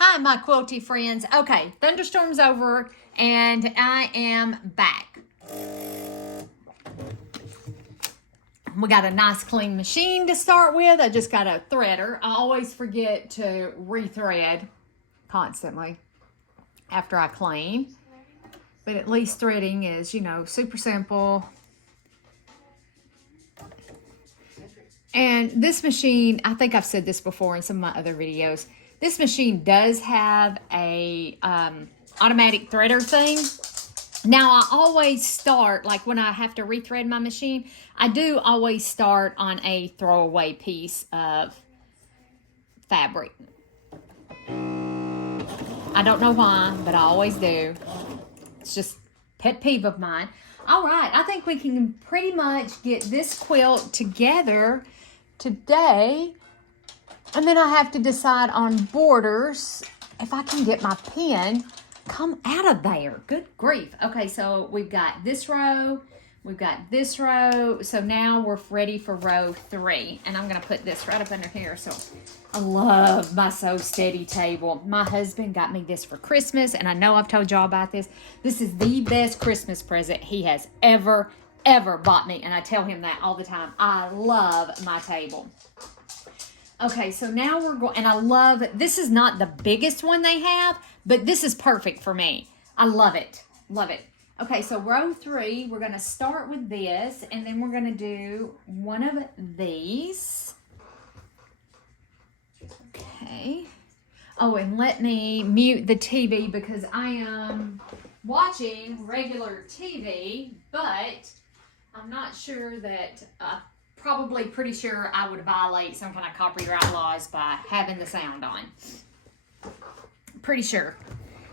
Hi, my quilty friends. Okay, thunderstorm's over and I am back. We got a nice clean machine to start with. I just got a threader. I always forget to rethread constantly after I clean. But at least threading is, super simple. And this machine, I think I've said this before in some of my other videos. This machine does have a automatic threader thing. Now, I always start, like when I have to rethread my machine, I do always start on a throwaway piece of fabric. I don't know why, but I always do. It's just pet peeve of mine. All right, I think we can pretty much get this quilt together today. And then I have to decide on borders. If I can get my pen come out of there. Good grief. Okay, so we've got this row. We've got this row. So now we're ready for row 3. And I'm going to put this right up under here. So I love my Sew Steady table. My husband got me this for Christmas. And I know I've told y'all about this. This is the best Christmas present he has ever bought me. And I tell him that all the time. I love my table. Okay, so now we're going, and I love, this is not the biggest one they have, but this is perfect for me. I love it. Love it. Okay, so row 3, we're going to start with this, and then we're going to do one of these. Okay. Oh, and let me mute the TV because I am watching regular TV, but I'm not sure that... probably pretty sure I would violate some kind of copyright laws by having the sound on. Pretty sure.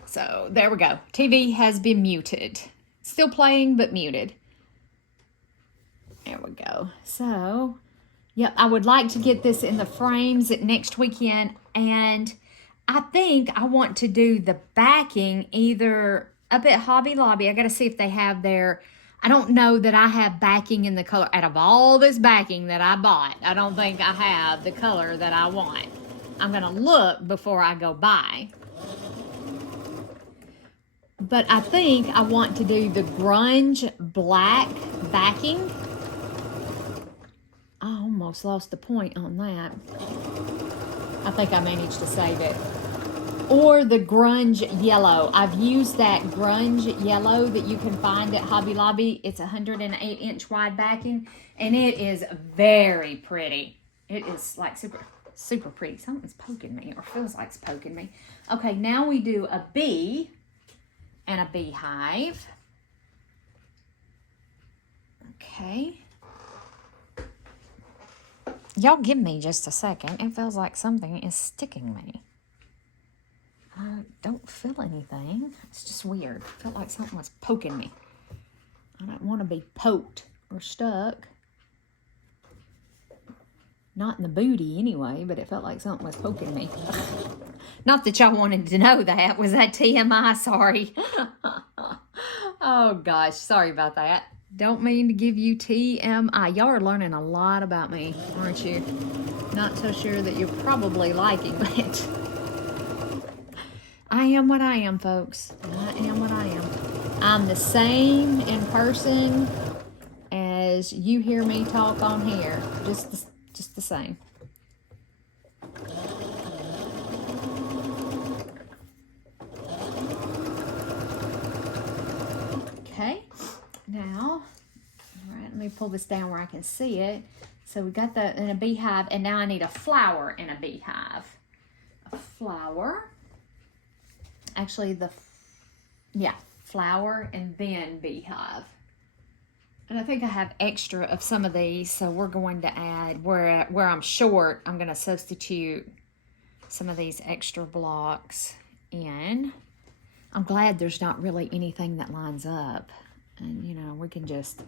So there we go. TV has been muted. Still playing, but muted. There we go. So, yep, I would like to get this in the frames next weekend. And I think I want to do the backing either up at Hobby Lobby. I got to see if they have their... I don't know that I have backing in the color. Out of all this backing that I bought, I don't think I have the color that I want. I'm going to look before I go buy. But I think I want to do the grunge black backing. I almost lost the point on that. I think I managed to save it. Or the grunge yellow. I've used that grunge yellow that you can find at Hobby Lobby. It's 108-inch wide backing, and it is very pretty. It is like super pretty. Something's poking me, or feels like it's poking me. Okay, now we do a bee and a beehive. Okay. Y'all give me just a second. It feels like something is sticking me. I don't feel anything. It's just weird. I felt like something was poking me. I don't want to be poked or stuck. Not in the booty anyway, but it felt like something was poking me. Not that y'all wanted to know that. Was that TMI? Sorry. Oh gosh, sorry about that. Don't mean to give you TMI. Y'all are learning a lot about me, aren't you? Not so sure that you're probably liking it. I am what I am, folks. I am what I am. I'm the same in person as you hear me talk on here. Just the same. Okay. Now, all right, let me pull this down where I can see it. So we got that in a beehive, and now I need a flower in a beehive. A flower. Actually, flower and then beehive. And I think I have extra of some of these, so we're going to add, where I'm short, I'm going to substitute some of these extra blocks in. I'm glad there's not really anything that lines up. And, we can just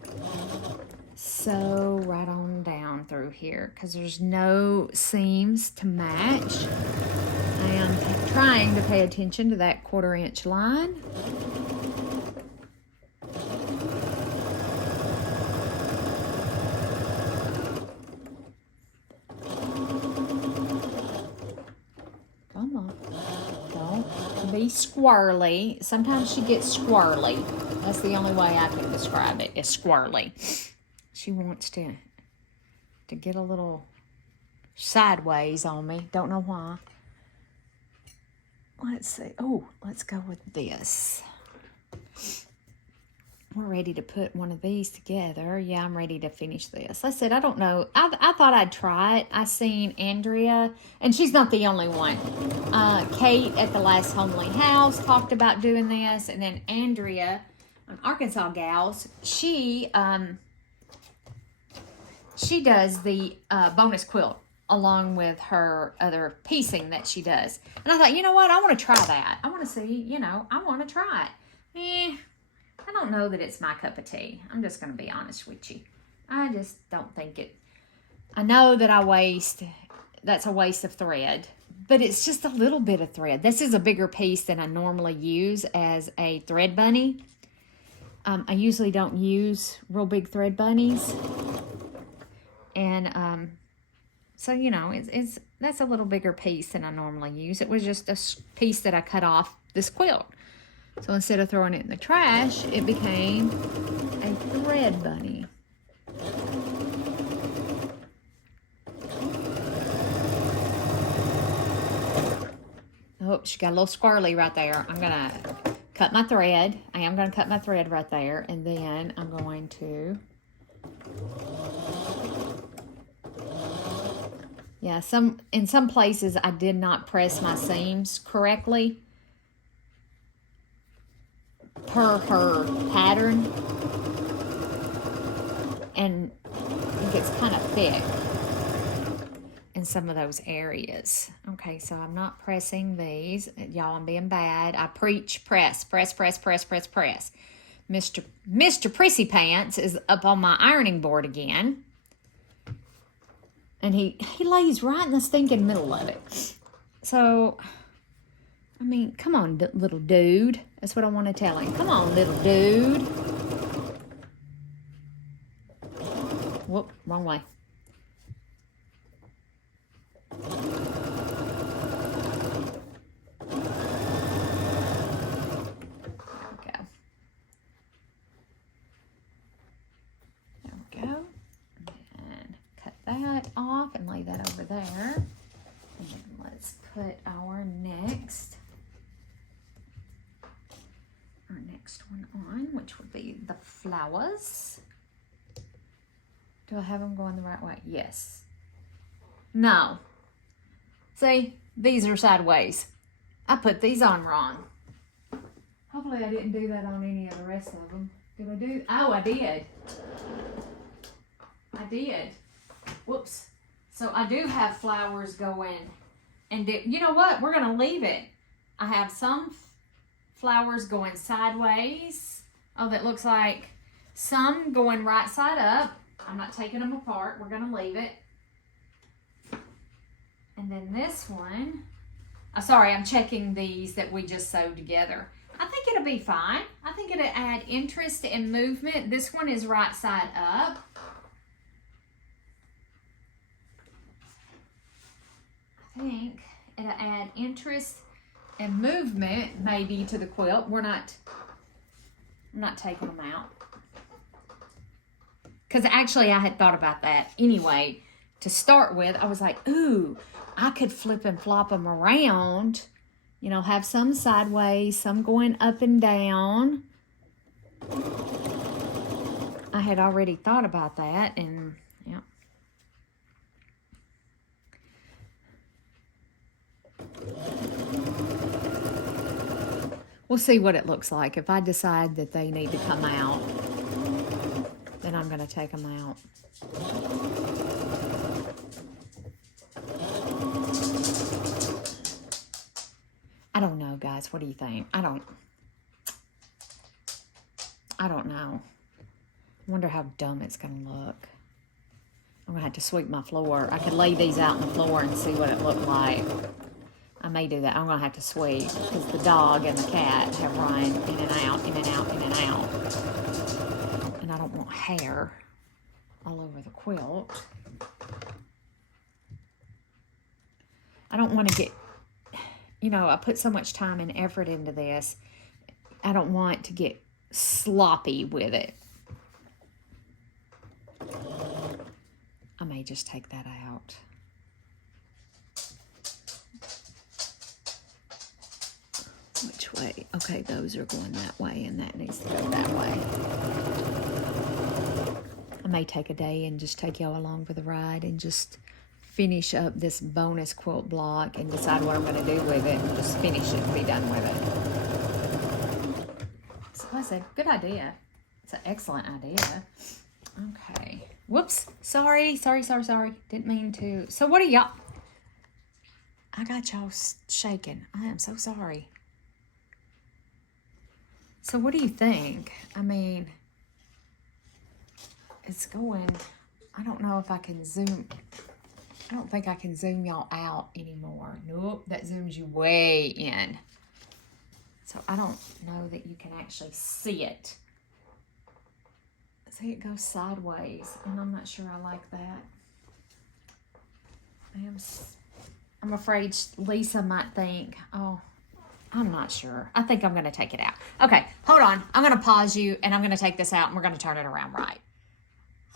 sew right on down through here because there's no seams to match. I am trying to pay attention to that 1/4-inch line. Come on. be squirrely. Sometimes she gets squirrely. That's the only way I can describe it, is squirrely. She wants to get a little sideways on me. Don't know why. Let's see. Oh, let's go with this. We're ready to put one of these together. Yeah, I'm ready to finish this. I said, I don't know. I thought I'd try it. I seen Andrea, and she's not the only one. Kate at the last Homely House talked about doing this, and then Andrea, Arkansas Gals, she does the bonus quilt along with her other piecing that she does. And I thought, you know what? I want to try that. I want to see, I want to try it. I don't know that it's my cup of tea. I'm just going to be honest with you. I just don't think it. I know that that's a waste of thread, but it's just a little bit of thread. This is a bigger piece than I normally use as a thread bunny. I usually don't use real big thread bunnies. And so, that's a little bigger piece than I normally use. It was just a piece that I cut off this quilt. So instead of throwing it in the trash, it became a thread bunny. Oh, she got a little squirrely right there. I'm going to cut my thread. I am going to cut my thread right there. And then I'm going to... Yeah, in some places I did not press my seams correctly per her pattern, and it gets kind of thick in some of those areas. Okay, so I'm not pressing these. Y'all, I'm being bad. I preach press, press, press, press, press, press. Mr. Prissy Pants is up on my ironing board again. And he lays right in the stinking middle of it. So, I mean, come on, little dude. That's what I want to tell him. Come on, little dude. Whoop, wrong way. There we go. And cut that off and lay that over there. And then let's put our next one on, which would be the flowers. Do I have them going the right way? Yes. No. See, these are sideways. I put these on wrong. Hopefully I didn't do that on any of the rest of them. Did I do? Oh, I did. I did. Whoops. So I do have flowers going. And you know what? We're going to leave it. I have some flowers going sideways. Oh, that looks like some going right side up. I'm not taking them apart. We're going to leave it. And then this one, sorry, I'm checking these that we just sewed together. I think it'll be fine. I think it'll add interest and movement. This one is right side up. I think it'll add interest and movement maybe to the quilt. I'm not taking them out. Because actually I had thought about that anyway. To start with, I was like, ooh, I could flip and flop them around. Have some sideways, some going up and down. I had already thought about that, and yeah. We'll see what it looks like. If I decide that they need to come out, then I'm going to take them out. I don't know, guys. What do you think? I don't know. I wonder how dumb it's going to look. I'm going to have to sweep my floor. I could lay these out on the floor and see what it looked like. I may do that. I'm going to have to sweep because the dog and the cat have run in and out, in and out, in and out. And I don't want hair all over the quilt. I don't want to get you know, I put so much time and effort into this. I don't want to get sloppy with it. I may just take that out. Which way? Okay, those are going that way, and that needs to go that way. I may take a day and just take y'all along for the ride and just finish up this bonus quilt block and decide what I'm going to do with it and just finish it and be done with it. So I said, good idea. It's an excellent idea. Okay. Whoops. Sorry. Didn't mean to. So what are y'all? I got y'all shaking. I am so sorry. So what do you think? I mean, it's going, I don't know if I can zoom. I don't think I can zoom y'all out anymore. Nope, that zooms you way in. So I don't know that you can actually see it. See, it goes sideways, and I'm not sure I like that. I'm afraid Lisa might think, oh, I'm not sure. I think I'm going to take it out. Okay, hold on. I'm going to pause you, and I'm going to take this out, and we're going to turn it around right.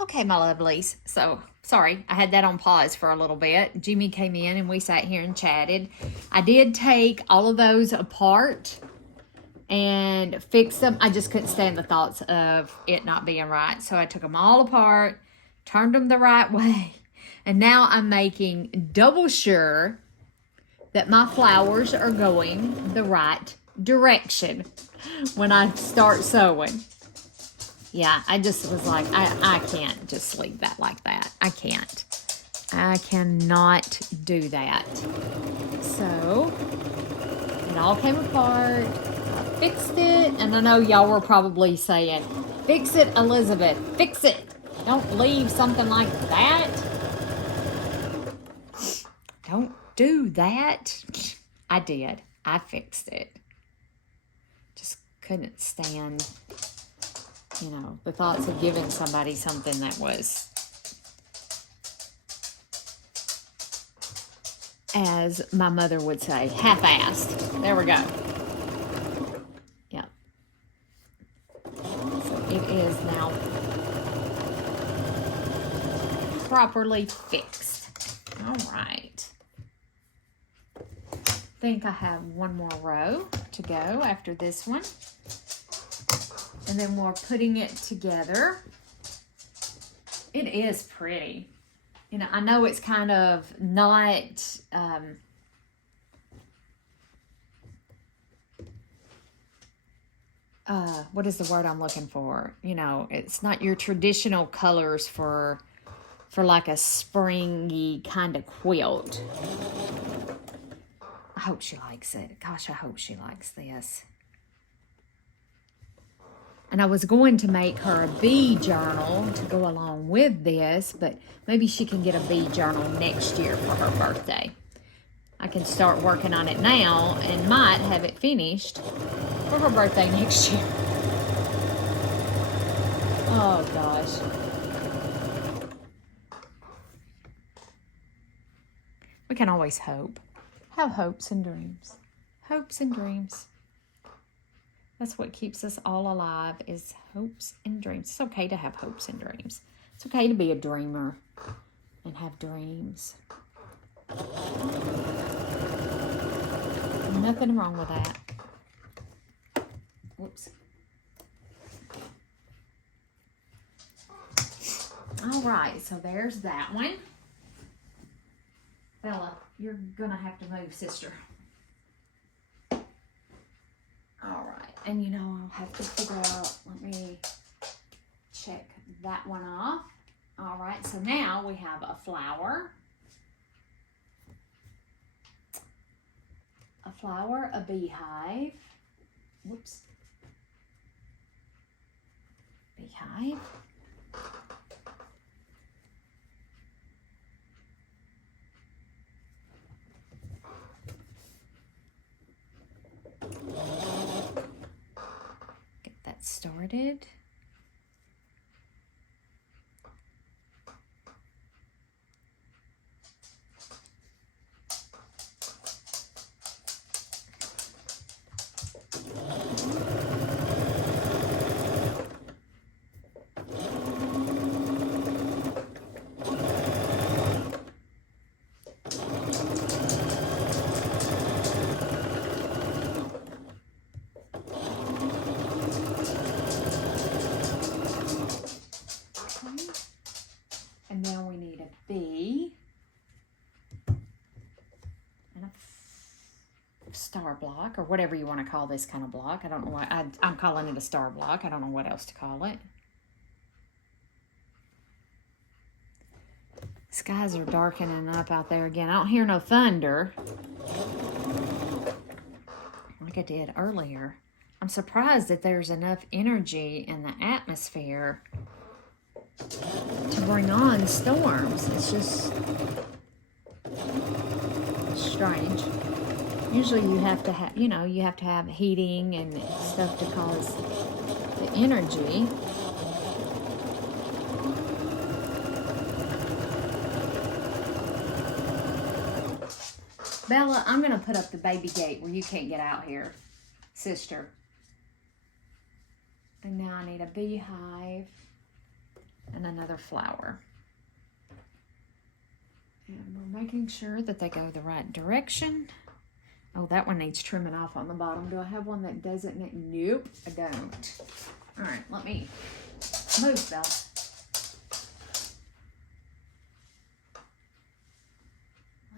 Okay, my lovelies. So, sorry, I had that on pause for a little bit. Jimmy came in, and we sat here and chatted. I did take all of those apart and fix them. I just couldn't stand the thoughts of it not being right. So I took them all apart, turned them the right way, and now I'm making double sure that my flowers are going the right direction when I start sewing. Yeah, I just was like, I can't just leave that like that. I can't. I cannot do that. So it all came apart. Fixed it, and I know y'all were probably saying, fix it, Elizabeth, fix it. Don't leave something like that. Don't do that. I did. I fixed it. Just couldn't stand, you know, the thoughts of giving somebody something that was, as my mother would say, half-assed. There we go. It is now properly fixed. All right. I think I have one more row to go after this one. And then we're putting it together. It is pretty. You know, I know it's kind of not... what is the word I'm looking for? You know, it's not your traditional colors for like a springy kind of quilt. I hope she likes it. Gosh, I hope she likes this. And I was going to make her a bee journal to go along with this, but maybe she can get a bee journal next year for her birthday. I can start working on it now and might have it finished for her birthday next year. Oh, gosh. We can always hope. Have hopes and dreams. Hopes and dreams. That's what keeps us all alive, is hopes and dreams. It's okay to have hopes and dreams. It's okay to be a dreamer and have dreams. Nothing wrong with that. Whoops. All right, so there's that one. Bella, you're gonna have to move, sister. All right, and you know, I'll have to figure out, let me check that one off. All right, so now we have a flower, a beehive, whoops, beehive, get that started. star block, or whatever you want to call this kind of block. I don't know why. I'm calling it a star block. I don't know what else to call it. Skies are darkening up out there again. I don't hear no thunder like I did earlier. I'm surprised that there's enough energy in the atmosphere to bring on storms. It's just strange. Usually you have to have, you have to have heating and stuff to cause the energy. Bella, I'm going to put up the baby gate where you can't get out here, sister. And now I need a beehive and another flower. And we're making sure that they go the right direction. Oh, that one needs trimming off on the bottom. Do I have one that doesn't? Nope, I don't. All right, let me move, Bella.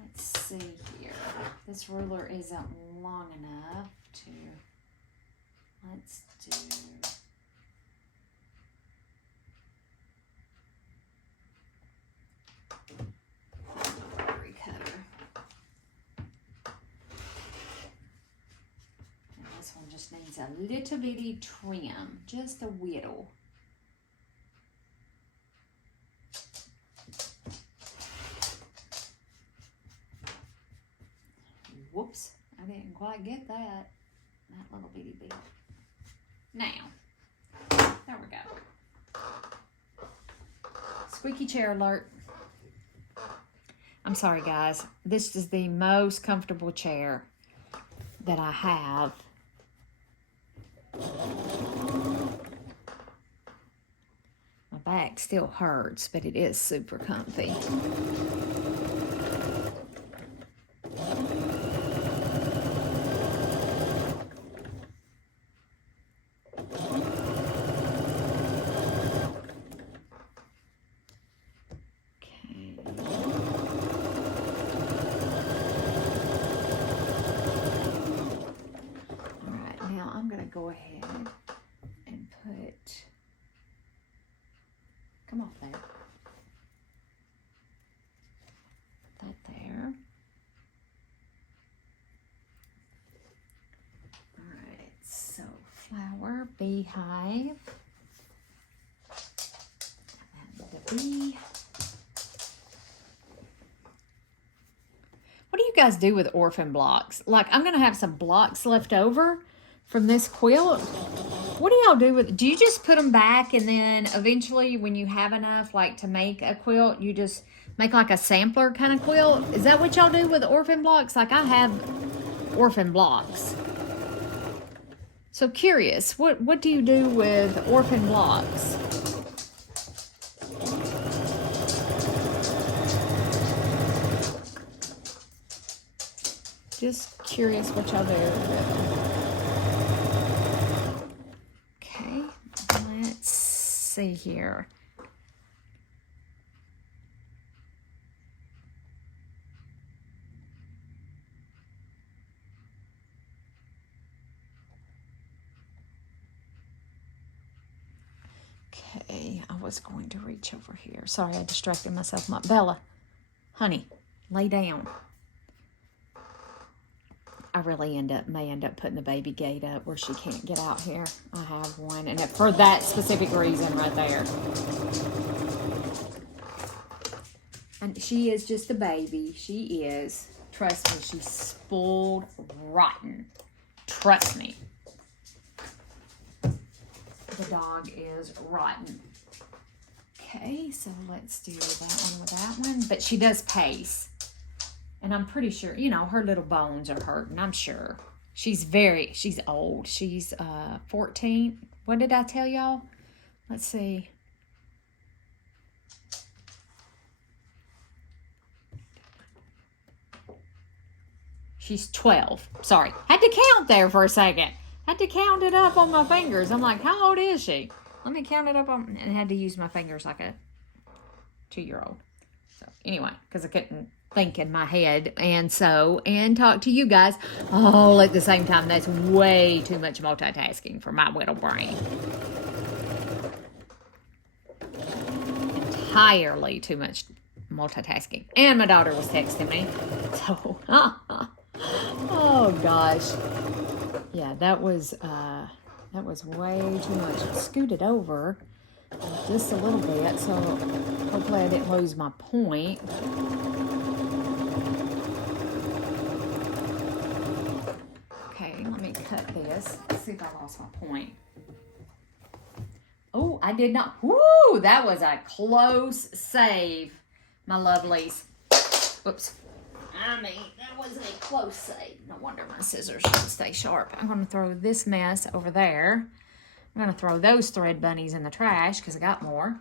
Let's see here. This ruler isn't long enough to, let's do, rotary cutter. And this one just needs a little bitty trim, just a whittle. Whoops, I didn't quite get that little bitty bit. Now, there we go. Squeaky chair alert. I'm sorry, guys. This is the most comfortable chair that I have. My back still hurts, but it is super comfy. Go ahead and put, come off there, that there. All right, so flower, beehive, and the bee. What do you guys do with orphan blocks? Like, I'm gonna have some blocks left over from this quilt. What do y'all do with, do you just put them back and then eventually when you have enough like to make a quilt, you just make like a sampler kind of quilt? Is that what y'all do with orphan blocks? Like, I have orphan blocks. So curious, what do you do with orphan blocks? Just curious what y'all do. See here. Okay, I was going to reach over here. Sorry, I distracted myself. Bella, honey, lay down. I really may end up putting the baby gate up where she can't get out here. I have one, and for that specific reason right there. And she is just a baby. She is. Trust me, she's spoiled rotten. Trust me. The dog is rotten. Okay, so let's do that one with that one. But she does pace. And I'm pretty sure, her little bones are hurting, I'm sure. She's old. She's 14. What did I tell y'all? Let's see. She's 12. Sorry. Had to count there for a second. Had to count it up on my fingers. I'm like, how old is she? Let me count it up and had to use my fingers like a 2-year-old. So anyway, because I couldn't think in my head and sew and talk to you guys all at the same time. That's way too much multitasking for my little brain. Entirely too much multitasking. And my daughter was texting me. So, oh gosh. Yeah, that was way too much. I scooted over just a little bit, so hopefully I didn't lose my point. Okay, let me cut this. Let's see if I lost my point. Oh, I did not. Woo, that was a close save, my lovelies. Whoops. I mean, that was a close save. No wonder my scissors don't stay sharp. I'm going to throw this mess over there. I'm going to throw those thread bunnies in the trash because I got more.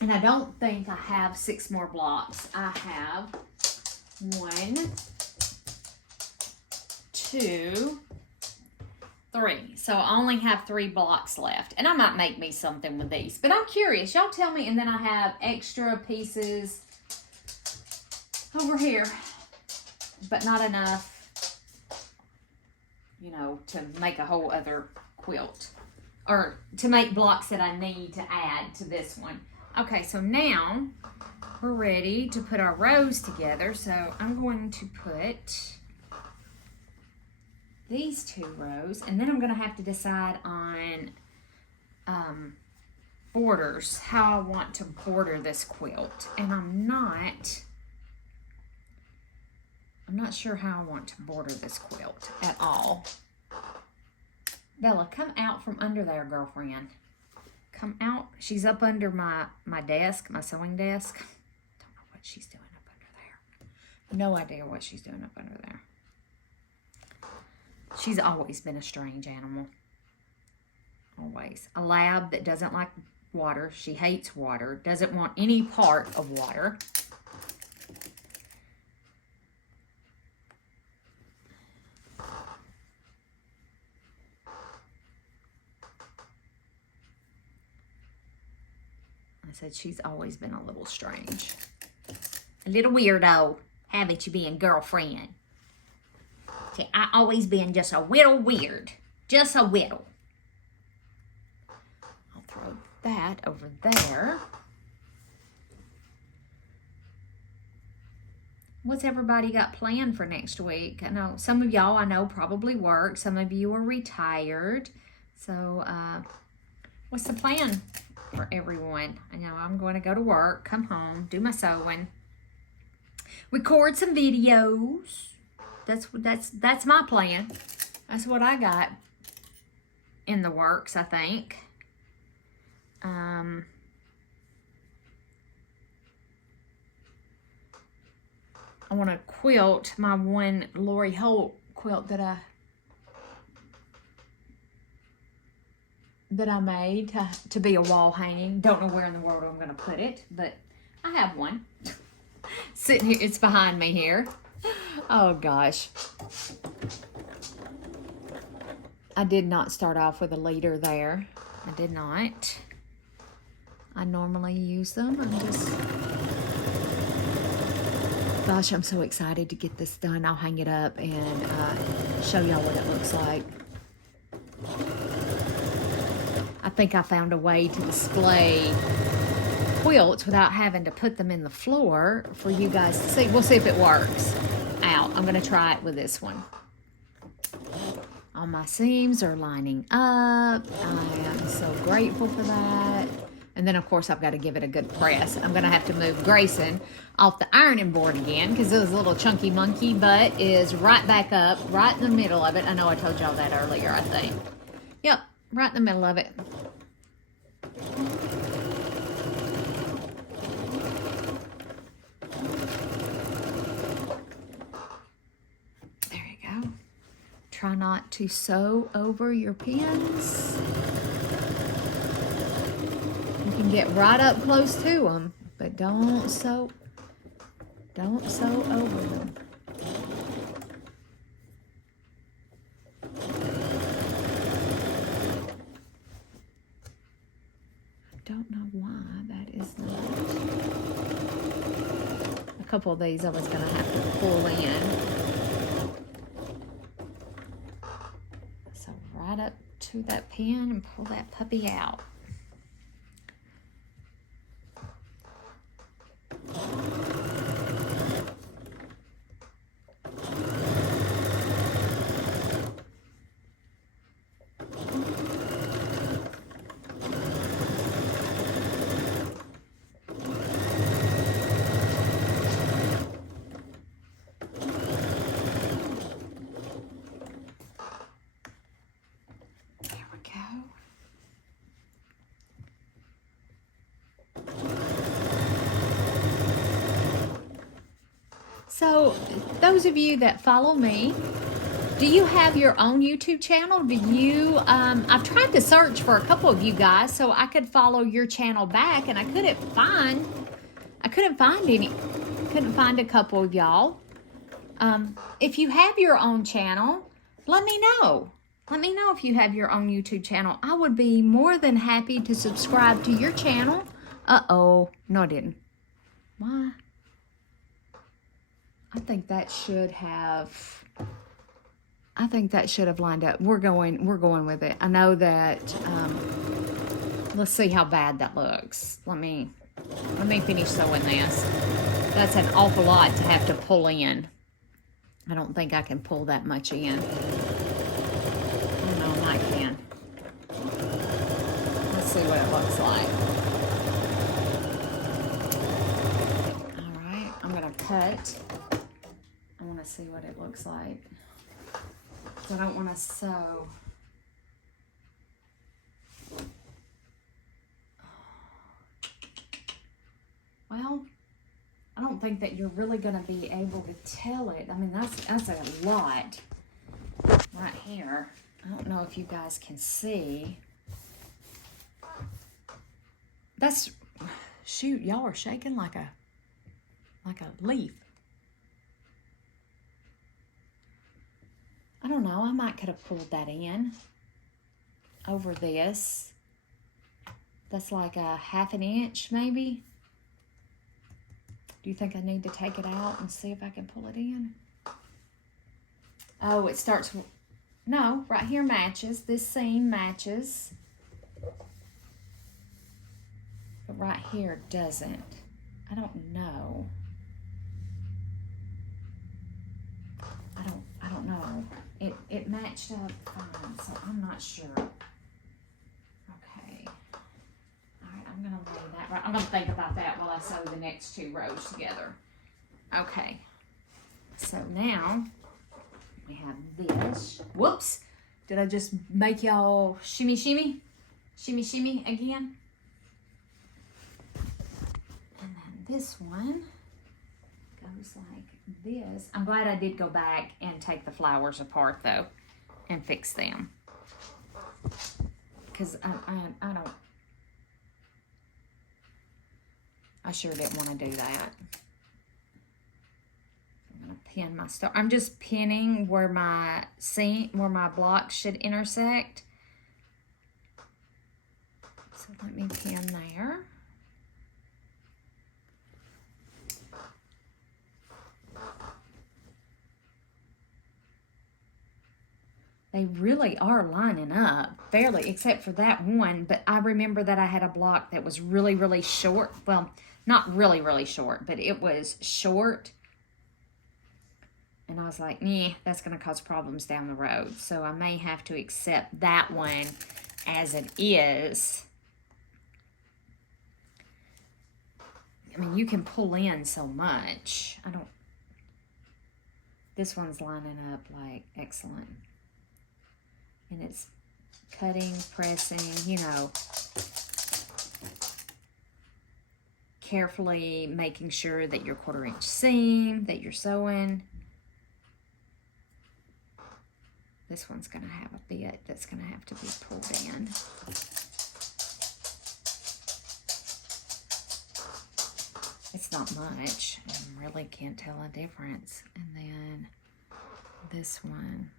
And I don't think I have 6 more blocks. I have 1, 2, 3. So I only have 3 blocks left. And I might make me something with these. But I'm curious. Y'all tell me. And then I have extra pieces over here. But not enough, you know, to make a whole other quilt. Or to make blocks that I need to add to this one. Okay, so now we're ready to put our rows together. So I'm going to put these 2 rows, and then I'm going to have to decide on borders, how I want to border this quilt. And I'm not sure how I want to border this quilt at all. Bella, come out from under there, girlfriend. Come out. She's up under my desk, my sewing desk. Don't know what she's doing up under there. No idea what she's doing up under there. She's always been a strange animal. Always. A lab that doesn't like water. She hates water. Doesn't want any part of water. I said she's always been a little strange. A little weirdo, haven't you been, girlfriend? See, I always been just a little weird. Just a little. I'll throw that over there. What's everybody got planned for next week? I know some of y'all, I know, probably work. Some of you are retired. So, what's the plan for everyone? I know I'm going to go to work, come home, do my sewing, record some videos. That's my plan. That's what I got in the works, I think. I want to quilt my one Lori Holt quilt that I made to be a wall hanging. Don't know where in the world I'm going to put it, but I have one sitting here. It's behind me here. Oh gosh. I did not start off with a leader there. I did not. I normally use them. Gosh, I'm so excited to get this done. I'll hang it up and show y'all what it looks like. I think I found a way to display quilts without having to put them in the floor for you guys to see. We'll see if it works out. I'm going to try it with this one. All my seams are lining up. I am so grateful for that. And then, of course, I've got to give it a good press. I'm going to have to move Grayson off the ironing board again because this little chunky monkey butt is right back up, right in the middle of it. I know I told y'all that earlier, I think. Yep, right in the middle of it. There you go. Try not to sew over your pins. You can get right up close to them, but don't sew over them. I don't know why that is not couple of these I was going to have to pull in. So right up to that pin and pull that puppy out. So, those of you that follow me, do you have your own YouTube channel? Do you, I've tried to search for a couple of you guys so I could follow your channel back, and I couldn't find a couple of y'all. If you have your own channel, let me know. Let me know if you have your own YouTube channel. I would be more than happy to subscribe to your channel. Uh-oh. No, I didn't. Why? I think that should have lined up. We're going with it. I know that, let's see how bad that looks. Let me finish sewing this. That's an awful lot to have to pull in. I don't think I can pull that much in. I know I can. Let's see what it looks like. All right, I'm gonna cut. I want to see what it looks like. So I don't want to sew. Well, I don't think that you're really going to be able to tell it. I mean, that's a lot right here. I don't know if you guys can see. That's, shoot, y'all are shaking like a leaf. I don't know, I might could have pulled that in over this. That's like a 1/2 inch maybe. Do you think I need to take it out and see if I can pull it in? Oh, it starts, no, right here matches. This seam matches. But right here doesn't. I don't know. I don't know. It matched up fine, so I'm not sure. Okay. All right, I'm gonna lay that right. I'm gonna think about that while I sew the next 2 rows together. Okay. So now we have this. Whoops! Did I just make y'all shimmy shimmy? Shimmy shimmy again? And then this one goes like this. I'm glad I did go back and take the flowers apart though and fix them, because I sure didn't want to do that. I'm gonna pin my star. I'm just pinning where my blocks should intersect. So let me pin there. They really are lining up fairly, except for that one. But I remember that I had a block that was really, really short. Well, not really, really short, but it was short. And I was like, nah, that's going to cause problems down the road. So I may have to accept that one as it is. I mean, you can pull in so much. This one's lining up like excellent. And it's cutting, pressing, you know, carefully making sure that your 1/4 inch seam that you're sewing. This one's going to have a bit that's going to have to be pulled in. It's not much. I really can't tell a difference. And then this one,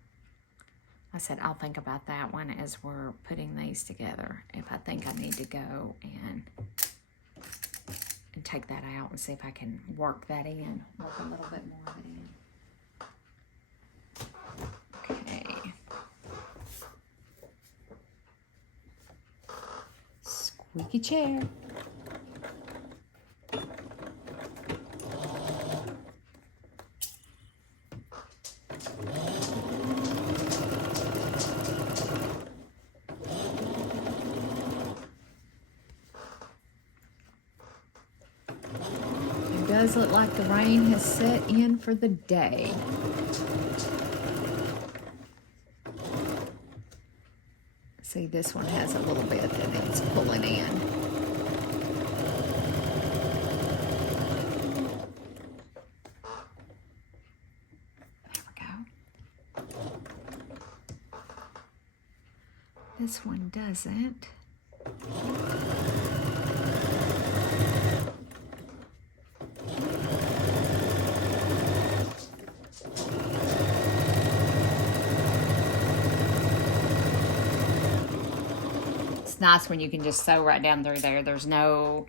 I said I'll think about that one as we're putting these together. If I think I need to go and and take that out and see if I can work that in, work a little bit more of it in. Okay. Squeaky chair. It does look like the rain has set in for the day. See, this one has a little bit that it's pulling in. There we go. This one doesn't. Nice when you can just sew right down through there. There's no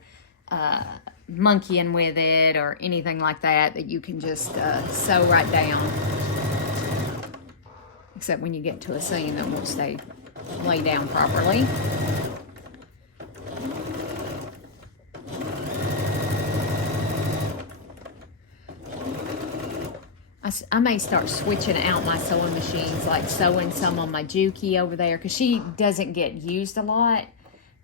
monkeying with it or anything like that you can just sew right down. Except when you get to a seam that won't stay laid down properly. I may start switching out my sewing machines, like sewing some on my Juki over there, because she doesn't get used a lot.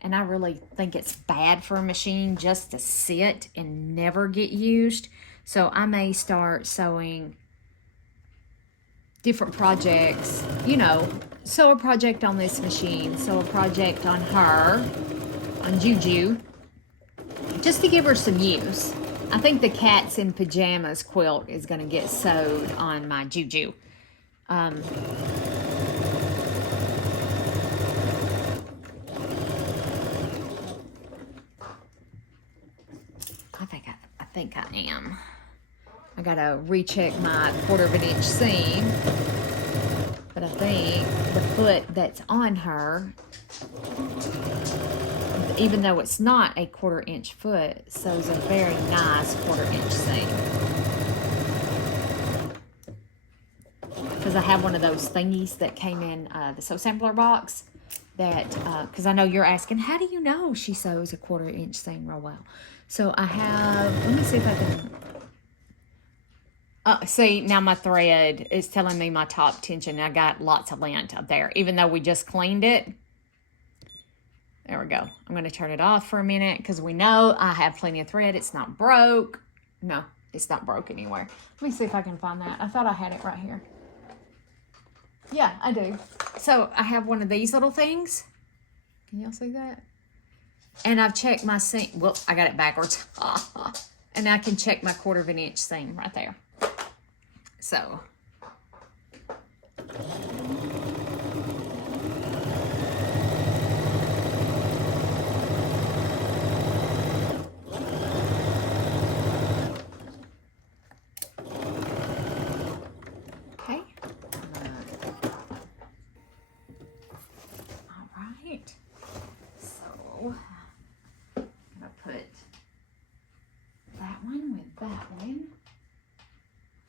And I really think it's bad for a machine just to sit and never get used. So I may start sewing different projects, you know, sew a project on this machine, sew a project on her, on Juju, just to give her some use. I think the Cats in Pajamas quilt is going to get sewed on my Juju. I think I am. I got to recheck my 1/4 of an inch seam. But I think the foot that's on her, even though it's not a 1/4 inch foot, sews a very nice 1/4 inch seam. Because I have one of those thingies that came in the sew sampler box. That because I know you're asking, how do you know she sews a 1/4 inch seam real well? So I have. Let me see if I can. See, now my thread is telling me my top tension. I got lots of lint up there, even though we just cleaned it. There we go. I'm going to turn it off for a minute because we know I have plenty of thread. It's not broke. No, it's not broke anywhere. Let me see if I can find that. I thought I had it right here. Yeah, I do. So I have one of these little things. Can y'all see that? And I've checked my seam. Well, I got it backwards. And I can check my 1/4 of an inch seam right there. So. Okay. All right. So, I'm going to put that one with that one.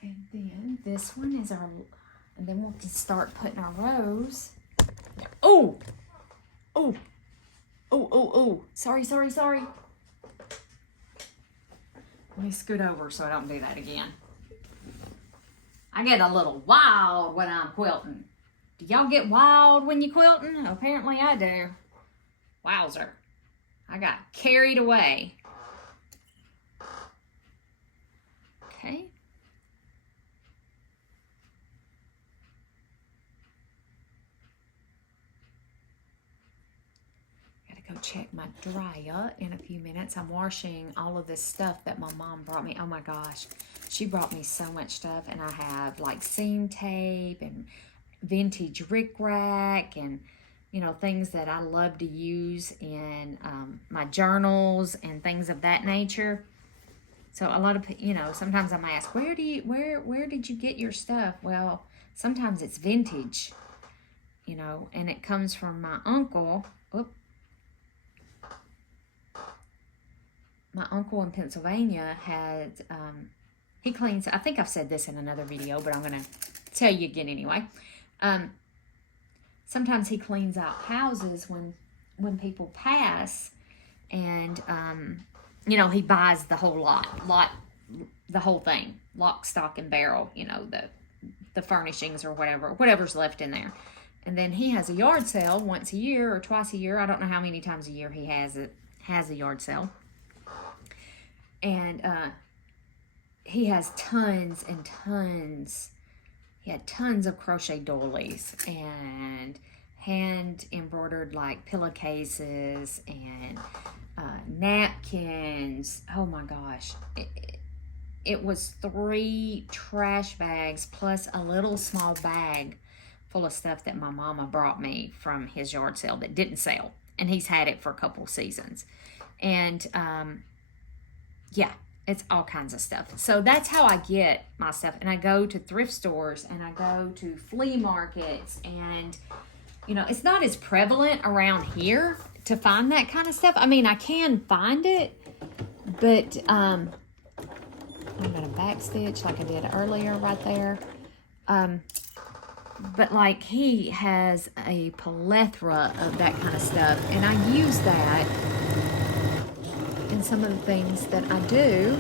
And then this one is our, and then we'll start putting our rows. Oh, oh, oh, oh, oh, sorry. Let me scoot over so I don't do that again. I get a little wild when I'm quilting. Do y'all get wild when you're quilting? Apparently I do. Wowzer. I got carried away. Okay. Go check my dryer in a few minutes. I'm washing all of this stuff that my mom brought me. Oh my gosh, she brought me so much stuff, and I have like seam tape and vintage rickrack and things that I love to use in my journals and things of that nature. So a lot of sometimes I'm asked, where did you get your stuff? Well, sometimes it's vintage, and it comes from my uncle. Oops. my uncle in Pennsylvania had, he cleans, I think I've said this in another video, but I'm going to tell you again anyway. Sometimes he cleans out houses when people pass, and, you know, he buys the whole the whole thing, lock, stock, and barrel, you know, the furnishings or whatever's left in there. And then he has a yard sale once a year or twice a year. I don't know how many times a year he has a yard sale. And he has tons and tons. He had tons of crochet doilies and hand embroidered like pillowcases and napkins. Oh my gosh. It was 3 trash bags plus a little small bag full of stuff that my mama brought me from his yard sale that didn't sell. And he's had it for a couple seasons. And yeah, it's all kinds of stuff. So that's how I get my stuff. And I go to thrift stores and I go to flea markets. And, you know, it's not as prevalent around here to find that kind of stuff. I mean, I can find it, but I'm going to back stitch like I did earlier right there. But like he has a plethora of that kind of stuff, and I use that in some of the things that I do.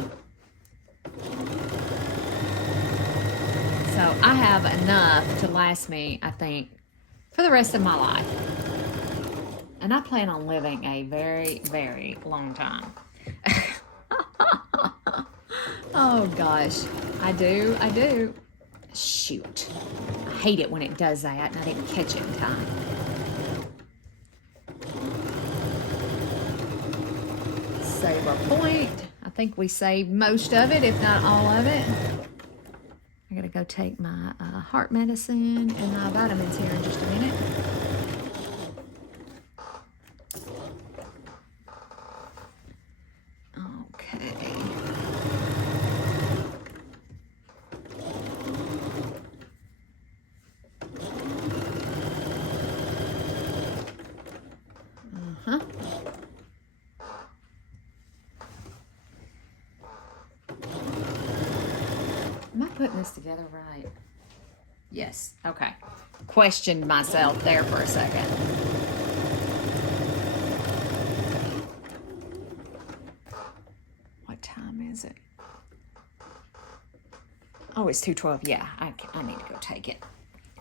So I have enough to last me, I think, for the rest of my life. And I plan on living a very, very long time. Oh gosh, I do. Shoot. I hate it when it does that and I didn't catch it in time. Save our point. I think we saved most of it, if not all of it. I gotta go take my heart medicine and my vitamins here in just a minute. Okay. Am I putting this together right? Yes. Okay. Questioned myself there for a second. What time is it? Oh, it's 2:12. Yeah, I need to go take it.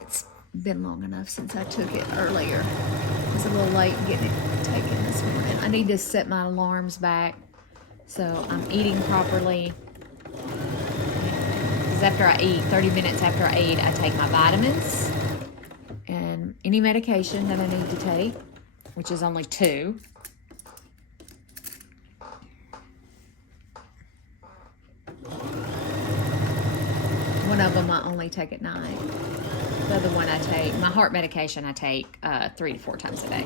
It's been long enough since I took it earlier. I was a little late getting it taken this morning. I need to set my alarms back so I'm eating properly. Because after I eat, 30 minutes after I eat, I take my vitamins and any medication that I need to take, which is only 2. One of them I only take at night. The other one I take, my heart medication, I take 3 to 4 times a day.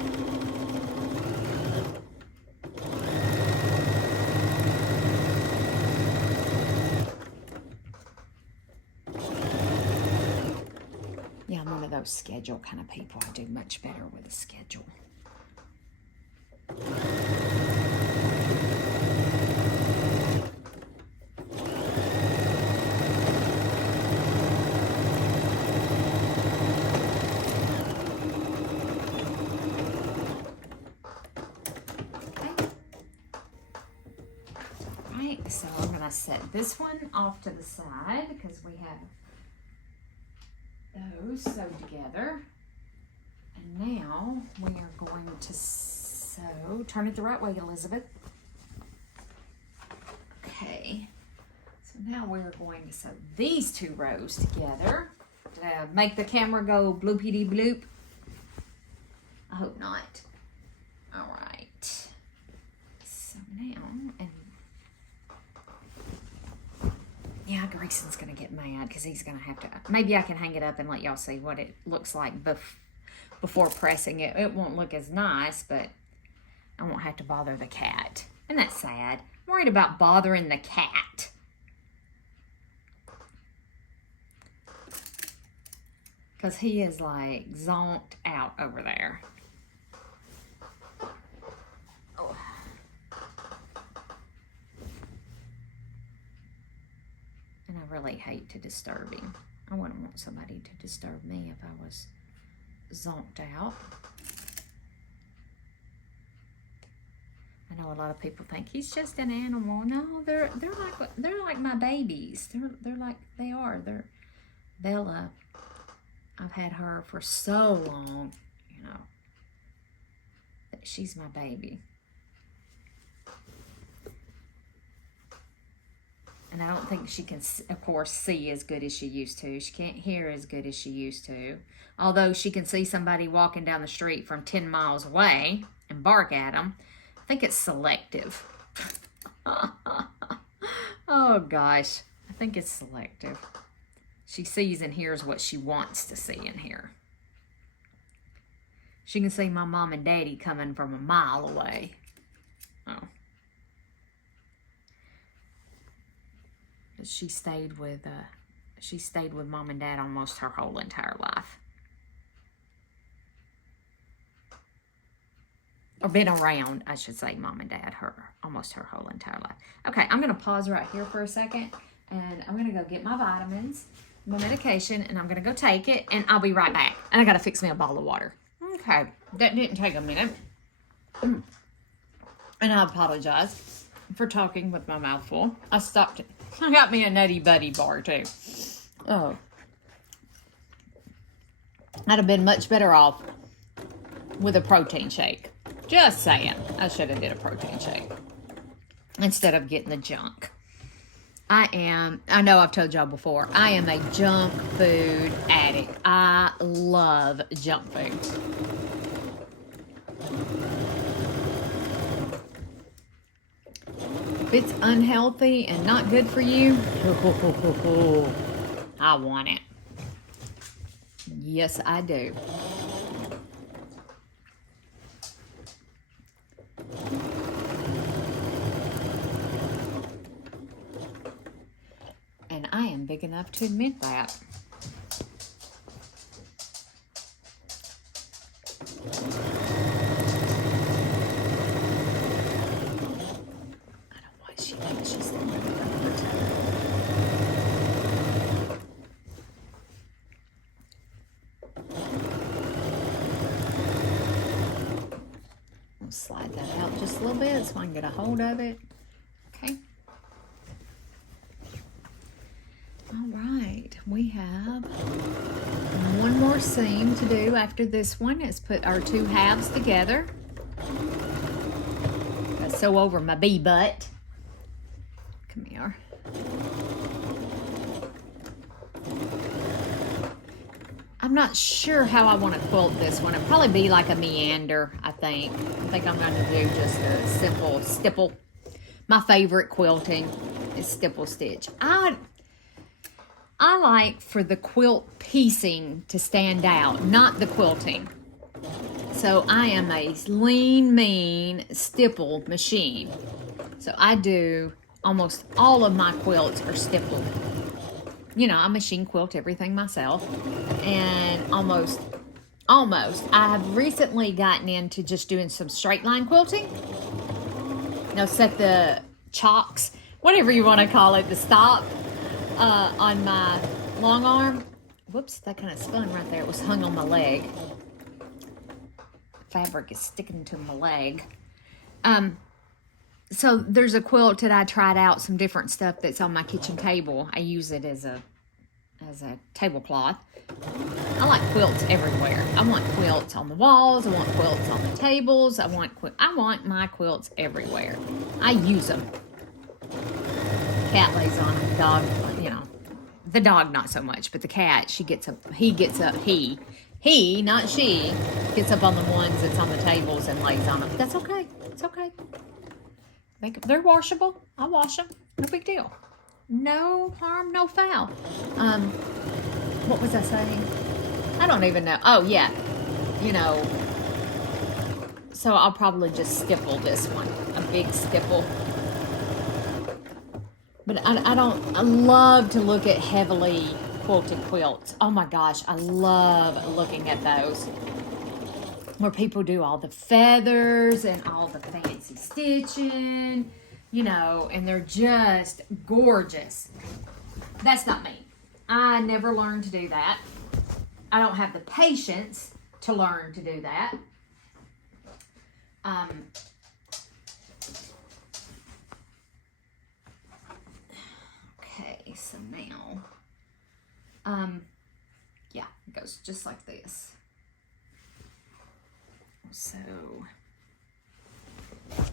Yeah, I'm one of those schedule kind of people. I do much better with a schedule. So I'm going to set this one off to the side because we have those sewed together. And now we are going to sew. Turn it the right way, Elizabeth. Okay. So now we're going to sew these 2 rows together. Did I make the camera go bloopity bloop? I hope not. All right. So now, and yeah, Grayson's going to get mad because he's going to have to... Maybe I can hang it up and let y'all see what it looks like before pressing it. It won't look as nice, but I won't have to bother the cat. And that's sad. I'm worried about bothering the cat. Because he is like zonked out over there. to disturb him. I wouldn't want somebody to disturb me if I was zonked out. I know a lot of people think he's just an animal. No, they're like my babies. They're Bella. I've had her for so long, you know. That she's my baby. And I don't think she can, of course, see as good as she used to. She can't hear as good as she used to. Although she can see somebody walking down the street from 10 miles away and bark at them. I think it's selective. Oh, gosh. I think it's selective. She sees and hears what she wants to see and hear. She can see my mom and daddy coming from a mile away. Oh. But she stayed with mom and dad almost her whole entire life. Or been around, I should say, mom and dad, almost her whole entire life. Okay, I'm going to pause right here for a second, and I'm going to go get my vitamins, my medication, and I'm going to go take it, and I'll be right back. And I got to fix me a bottle of water. Okay, that didn't take a minute. And I apologize for talking with my mouth full. I stopped it. I got me a Nutty Buddy bar, too. Oh. I'd have been much better off with a protein shake. Just saying. I should have did a protein shake instead of getting the junk. I know I've told y'all before, I am a junk food addict. I love junk food. If it's unhealthy and not good for you, I want it. Yes, I do. And I am big enough to admit that. I don't know why she thinks she's standing up on her toe. I'll slide that out just a little bit so I can get a hold of it. Okay. All right, we have one more seam to do after this one. Is put our two halves together. I sew over my bee butt. Come here. I'm not sure how I want to quilt this one. It'll probably be like a meander, I think. I think I'm going to do just a simple stipple. My favorite quilting is stipple stitch. I like for the quilt piecing to stand out, not the quilting. So I am a lean, mean stipple machine. So I do almost all of my quilts are stippled. You know, I machine quilt everything myself. And almost, I have recently gotten into just doing some straight line quilting. You know, set the chocks, whatever you want to call it, the stop. On my long arm. Whoops, that kind of spun right there. It was hung on my leg. Fabric is sticking to my leg. So there's a quilt that I tried out, some different stuff that's on my kitchen table. I use it as a tablecloth. I like quilts everywhere. I want quilts on the walls. I want quilts on the tables. I want my quilts everywhere. I use them. Cat lays on them. The dog, you know, the dog not so much, but the cat, he, not she, gets up on the ones that's on the tables and lays on them. That's okay. It's okay. They're washable. I wash them. No big deal. No harm, no foul. What was I saying? I don't even know. Oh, yeah. You know, so I'll probably just stipple this one. A big stipple. But I love to look at heavily quilted quilts. Oh my gosh, I love looking at those. Where people do all the feathers and all the fancy stitching, you know, and they're just gorgeous. That's not me. I never learned to do that. I don't have the patience to learn to do that. Okay, so now, yeah, it goes just like this. So, all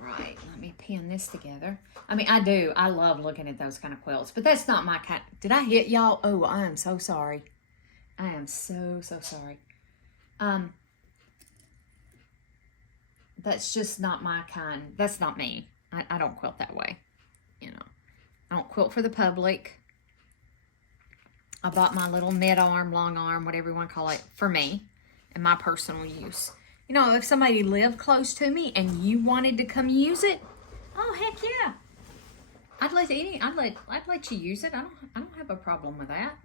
right, let me pin this together. I mean, I love looking at those kind of quilts, but that's not my kind. Did I hit y'all? Oh, I am so sorry. I am so sorry. That's just not my kind. That's not me. I don't quilt that way, you know. I don't quilt for the public. I bought my little mid-arm, long arm, whatever you want to call it, for me and my personal use. You know, if somebody lived close to me and you wanted to come use it, oh heck yeah, I'd let you use it. I don't have a problem with that.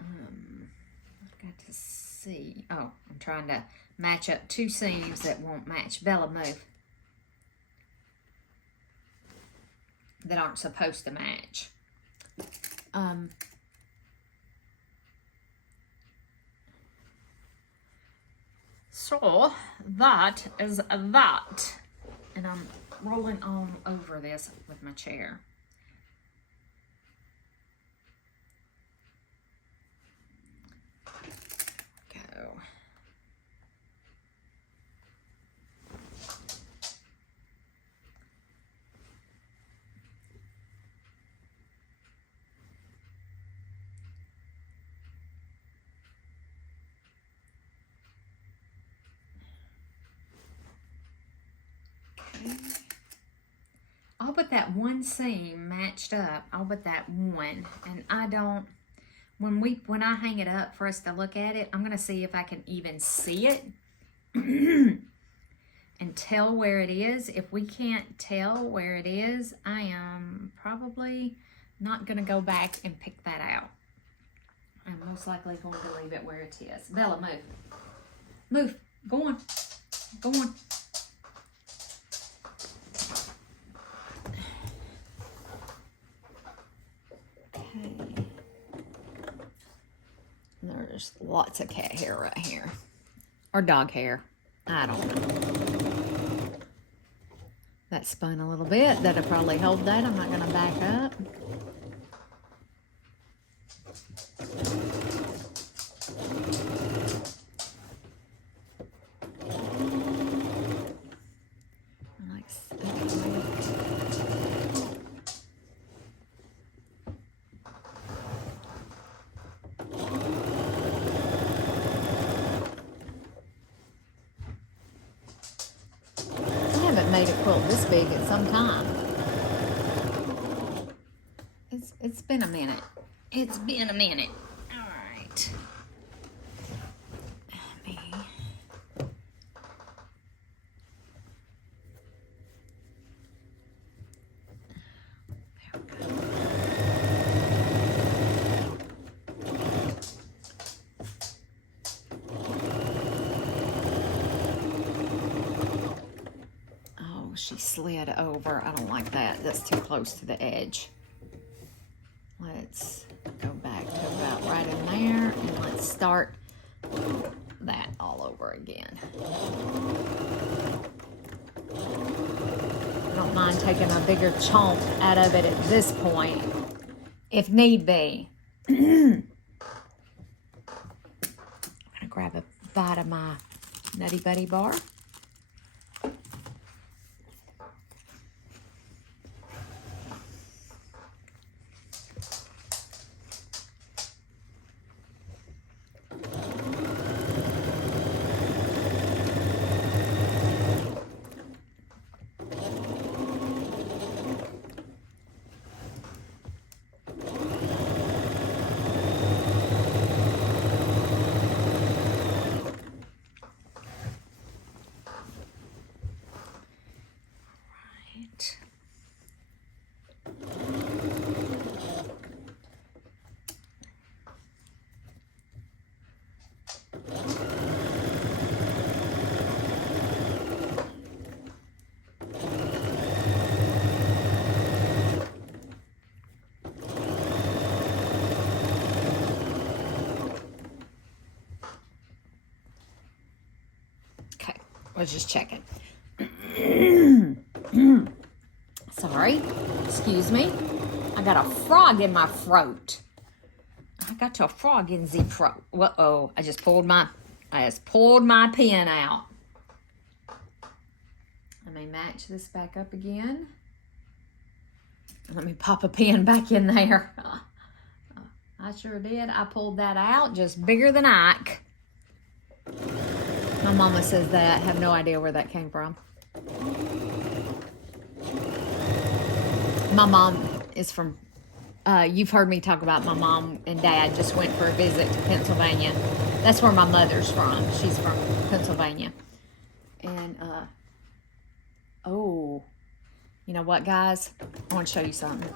I've got to see. Oh, I'm trying to match up two seams that won't match. Bella, move. That aren't supposed to match. So that is that. And I'm rolling on over this with my chair. Go. All but that one seam matched up. All but that one. And I don't, when I hang it up for us to look at it, I'm going to see if I can even see it and tell where it is. If we can't tell where it is, I am probably not going to go back and pick that out. I'm most likely going to leave it where it is. Bella, move. Move. Go on. Go on. There's lots of cat hair right here. Or dog hair. I don't know. That spun a little bit. That'll probably hold that. I'm not going to back up. Made a quilt this big at some time. It's been a minute. It's been a minute. All right. She slid over. I don't like that. That's too close to the edge. Let's go back to about right in there and let's start that all over again. I don't mind taking a bigger chunk out of it at this point, if need be. I'm gonna grab a bite of my Nutty Buddy bar. Was just checking. Sorry. Excuse me. I got a frog in my throat. I got a frog in the throat. Uh-oh. I just pulled my pen out. Let me match this back up again. Let me pop a pen back in there. I sure did. I pulled that out, just bigger than Ike. My mama says that. I have no idea where that came from. My mom is from, you've heard me talk about my mom and dad just went for a visit to Pennsylvania. That's where my mother's from. She's from Pennsylvania. And, oh, you know what, guys? I want to show you something.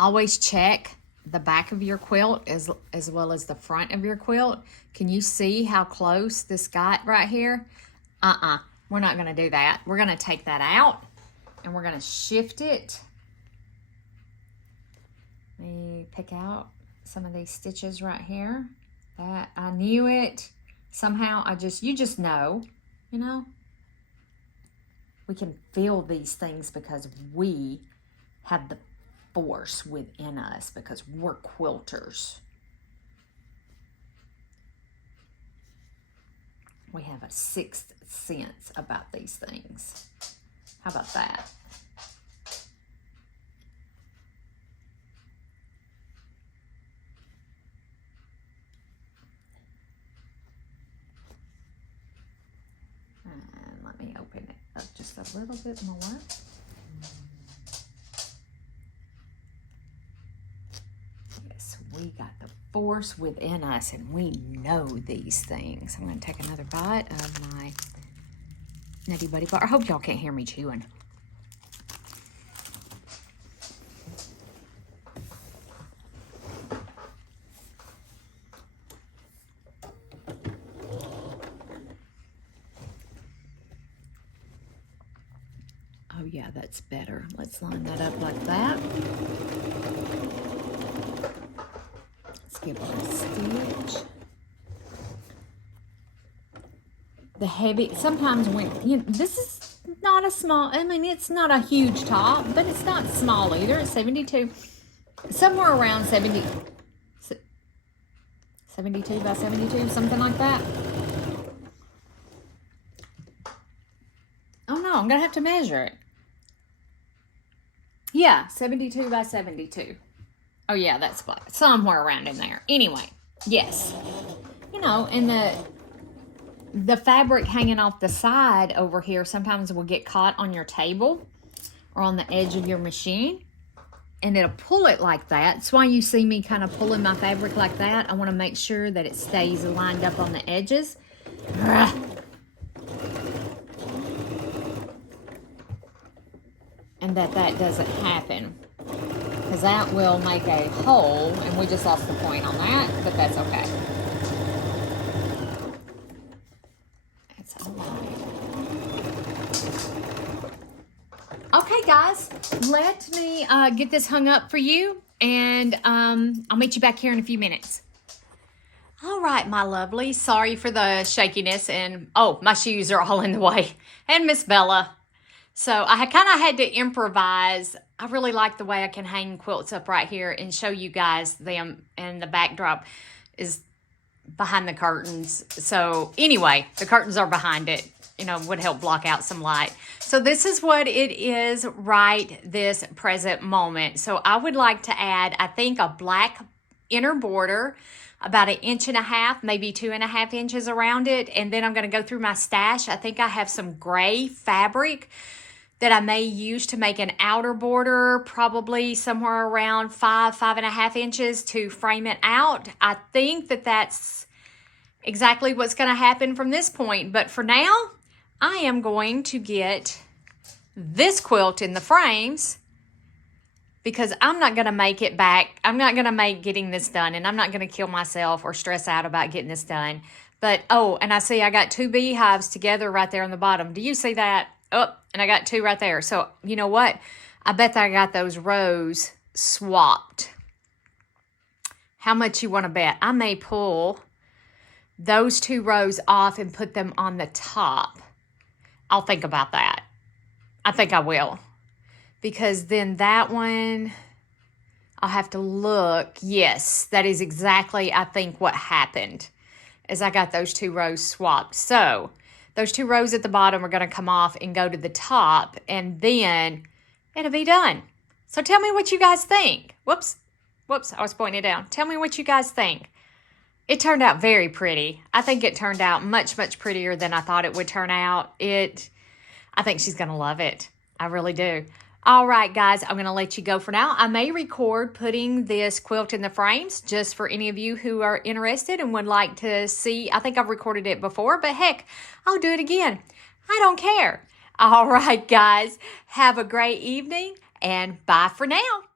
Always check the back of your quilt as well as the front of your quilt. Can you see how close this got right here? We're not going to do that. We're going to take that out and we're going to shift it. Let me pick out some of these stitches right here. That I knew it. Somehow you just know, you know. We can feel these things because we have the force within us because we're quilters. We have a sixth sense about these things. How about that? And let me open it up just a little bit more. Yes, we got the force within us and we know these things. I'm going to take another bite of my Nutty Buddy bar. I hope y'all can't hear me chewing. Oh yeah, that's better. Let's line that up like that. Let's give it a stitch. The heavy, sometimes when, this is not a small, I mean, it's not a huge top, but it's not small either. It's 72, somewhere around 72 by 72, something like that. Oh no, I'm going to have to measure it. Yeah, 72 by 72. Oh yeah, that's somewhere around in there. Anyway, yes. You know, and the fabric hanging off the side over here sometimes will get caught on your table or on the edge of your machine. And it'll pull it like that. That's why you see me kind of pulling my fabric like that. I want to make sure that it stays lined up on the edges. And that doesn't happen, because that will make a hole, and we just lost the point on that, but that's okay. It's all right. Okay, guys, let me get this hung up for you, and I'll meet you back here in a few minutes. All right, my lovely. Sorry for the shakiness, and oh, my shoes are all in the way, and Miss Bella. So I kind of had to improvise. I really like the way I can hang quilts up right here and show you guys them, and the backdrop is behind the curtains. So anyway, the curtains are behind it, you know, would help block out some light. So this is what it is right this present moment. So I would like to add, I think, a black inner border, about 1.5 inches, maybe 2.5 inches around it. And then I'm going to go through my stash. I think I have some gray fabric that I may use to make an outer border, probably somewhere around 5.5 inches to frame it out. I think that that's exactly what's going to happen from this point. But for now, I am going to get this quilt in the frames because I'm not going to make it back. I'm not going to make getting this done, and I'm not going to kill myself or stress out about getting this done. But, oh, and I see I got 2 beehives together right there on the bottom. Do you see that? Oh, and I got 2 right there. So, you know what? I bet that I got those rows swapped. How much you want to bet? I may pull those 2 rows off and put them on the top. I'll think about that. I think I will. Because then that one, I'll have to look. Yes, that is exactly, I think, what happened is I got those 2 rows swapped. So those 2 rows at the bottom are going to come off and go to the top, and then it'll be done. So tell me what you guys think. Whoops, I was pointing it down. Tell me what you guys think. It turned out very pretty. I think it turned out much, much prettier than I thought it would turn out. I think she's going to love it. I really do. All right, guys, I'm going to let you go for now. I may record putting this quilt in the frames just for any of you who are interested and would like to see. I think I've recorded it before, but heck, I'll do it again. I don't care. All right, guys, have a great evening and bye for now.